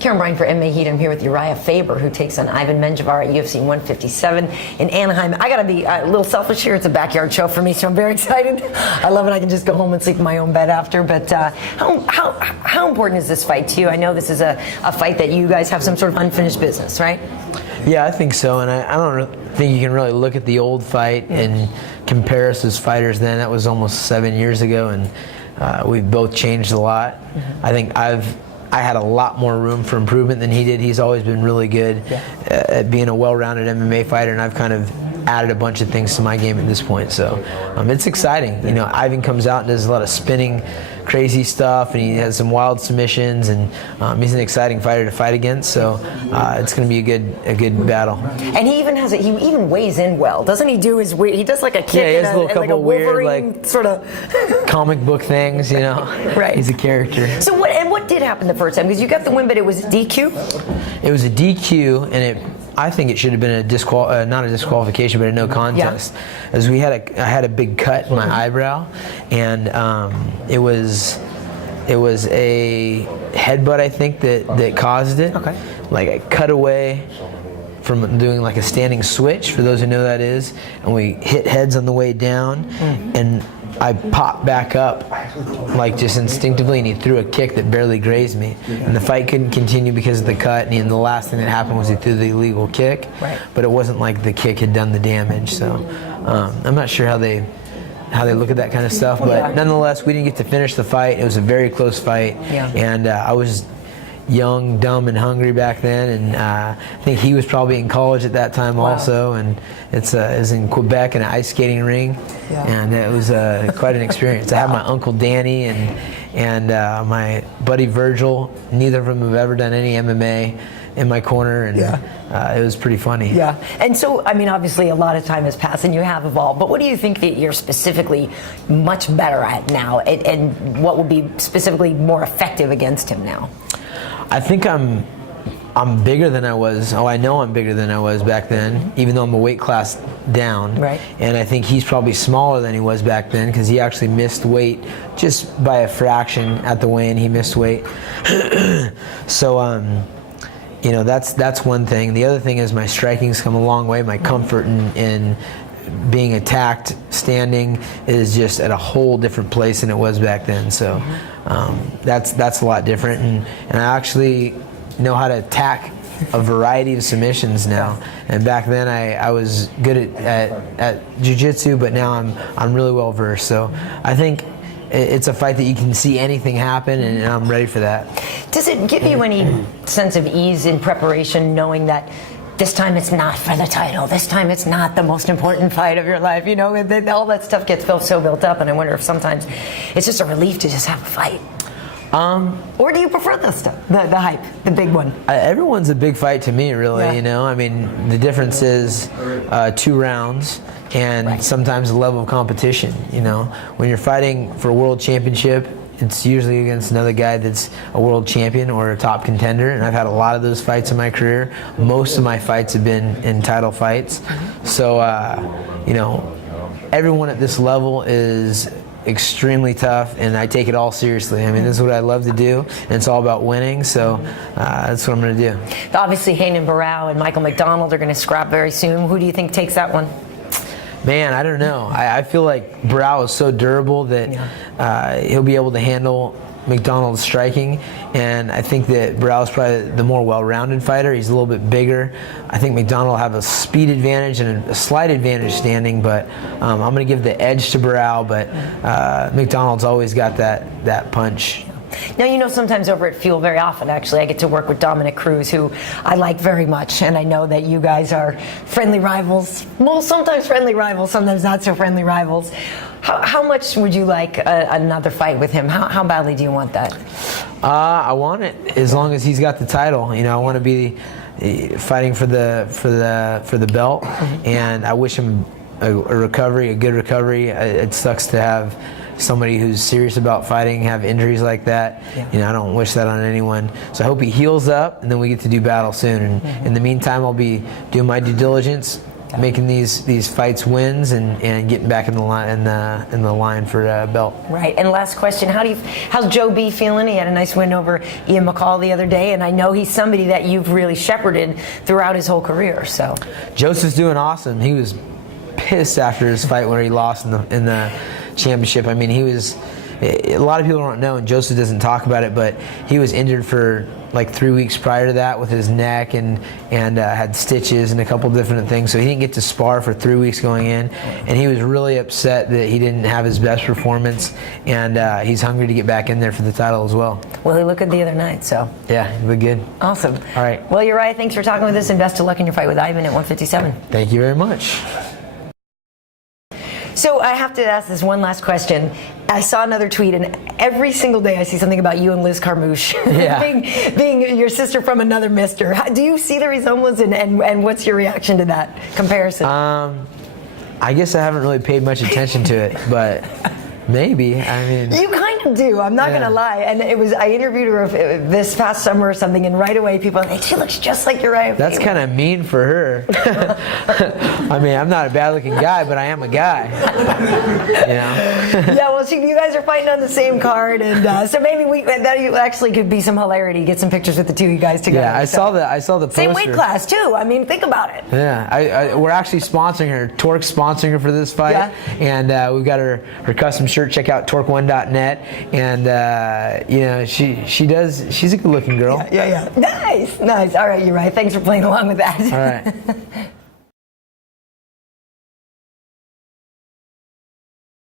Karyn Bryant for MMA H.E.A.T. I'm here with Urijah Faber, who takes on Ivan Menjivar at UFC 157 in Anaheim. I gotta be a little selfish here. It's a backyard show for me, so I'm very excited. I love it. I can just go home and sleep in my own bed after. But how important is this fight to you? I know this is a fight that you guys have some sort of unfinished business, right? Yeah, I think so, and I don't think you can really look at the old fight and compare us as fighters then. That was almost 7 years ago, and we've both changed a lot. I think I had a lot more room for improvement than he did. He's always been really good at being a well-rounded MMA fighter, and I've kind of added a bunch of things to my game at this point. So it's exciting. You know, Ivan comes out and does a lot of spinning, crazy stuff, and he has some wild submissions, and he's an exciting fighter to fight against. So it's going to be a good battle. And he even has he even weighs in well, doesn't he? Do his weight? He does like a kick, he has a little couple like a weird, like sort of comic book things, you know. Right. He's a character. So what did happen the first time? Because you got the win, but it was a DQ. It was a DQ, and I think it should have been a not a disqualification, but a no contest. As I had a big cut in my eyebrow, and it was a headbutt, I think, that caused it. Okay. Like I cut away from doing like a standing switch, for those who know what that is, and we hit heads on the way down, and I popped back up like just instinctively, and he threw a kick that barely grazed me. And the fight couldn't continue because of the cut, and the last thing that happened was he threw the illegal kick. Right. But it wasn't like the kick had done the damage. So I'm not sure how they look at that kind of stuff, but nonetheless, we didn't get to finish the fight. It was a very close fight, and I was young, dumb, and hungry back then, and I think he was probably in college at that time also, and it was in Quebec in an ice skating ring, and it was quite an experience. I had my uncle Danny and my buddy Virgil. Neither of them have ever done any MMA in my corner, and it was pretty funny. Yeah, and so, I mean, obviously a lot of time has passed and you have evolved, but what do you think that you're specifically much better at now, and what would be specifically more effective against him now? I think I'm bigger than I was. Oh, I know I'm bigger than I was back then, even though I'm a weight class down. Right. And I think he's probably smaller than he was back then, because he actually missed weight just by a fraction at the weigh-in. He missed weight. So, you know, that's one thing. The other thing is my striking's come a long way. My comfort in being attacked standing is just at a whole different place than it was back then. So that's a lot different, and I actually know how to attack a variety of submissions now. And back then I was good at jiu-jitsu, but now I'm really well versed. So I think it's a fight that you can see anything happen, and I'm ready for that. Does it give you any sense of ease in preparation, knowing that this time it's not for the title, this time it's not the most important fight of your life? You know, all that stuff gets so built up, and I wonder if sometimes it's just a relief to just have a fight. Or do you prefer this stuff, the hype, the big one? Everyone's a big fight to me, really. You know, I mean, the difference is 2 rounds, and sometimes the level of competition. You know, when you're fighting for a world championship, it's usually against another guy that's a world champion or a top contender, and I've had a lot of those fights in my career. Most of my fights have been in title fights. So, you know, everyone at this level is extremely tough, and I take it all seriously. I mean, this is what I love to do, and it's all about winning, so that's what I'm going to do. Obviously, Renan and Barao and McDonald are going to scrap very soon. Who do you think takes that one? Man, I don't know. I feel like Barao is so durable that he'll be able to handle McDonald's striking, and I think that Barao is probably the more well-rounded fighter. He's a little bit bigger. I think McDonald will have a speed advantage and a slight advantage standing, but I'm going to give the edge to Barao, but McDonald's always got that punch. Now, you know, sometimes over at Fuel, very often actually, I get to work with Dominick Cruz, who I like very much, and I know that you guys are friendly rivals. Well, sometimes friendly rivals, sometimes not so friendly rivals. How much would you like another fight with him? How badly do you want that? I want it as long as he's got the title. You know, I want to be fighting for the belt, and I wish him a good recovery. It sucks to have somebody who's serious about fighting have injuries like that. You know, I don't wish that on anyone. So I hope he heals up, and then we get to do battle soon. And in the meantime, I'll be doing my due diligence, Yeah. these fights wins and getting back in the line for a belt. Right. And last question: how's Joe B feeling? He had a nice win over Ian McCall the other day, and I know he's somebody that you've really shepherded throughout his whole career. So Joseph's doing awesome. He was pissed after his fight when he lost in the championship. I mean, he was. A lot of people don't know, and Joseph doesn't talk about it, but he was injured for like 3 weeks prior to that with his neck and had stitches and a couple different things. So he didn't get to spar for 3 weeks going in, and he was really upset that he didn't have his best performance, and he's hungry to get back in there for the title as well. Well, he looked good the other night, so. Yeah, he looked good. Awesome. All right. Well, Urijah, thanks for talking with us, and best of luck in your fight with Ivan at 157. Thank you very much. So I have to ask this one last question. I saw another tweet, and every single day I see something about you and Liz Carmouche being your sister from another mister. Do you see the resemblance, and what's your reaction to that comparison? I guess I haven't really paid much attention to it, but maybe. I mean, you kind of do. I'm not going to lie. And I interviewed her this past summer or something, and right away people are like, she looks just like Urijah Faber. That's kind of mean for her. I mean, I'm not a bad-looking guy, but I am a guy. You know? Yeah. Well, you guys are fighting on the same card, and so maybe that actually could be some hilarity. Get some pictures with the two of you guys together. Yeah, I saw the poster. Same weight class too. I mean, think about it. Yeah, we're actually sponsoring her. Torque's sponsoring her for this fight, and we've got her custom shirt. Check out torque1.net, and you know, she's a good-looking girl. Yeah. Nice. All right, Urijah. Thanks for playing along with that. All right.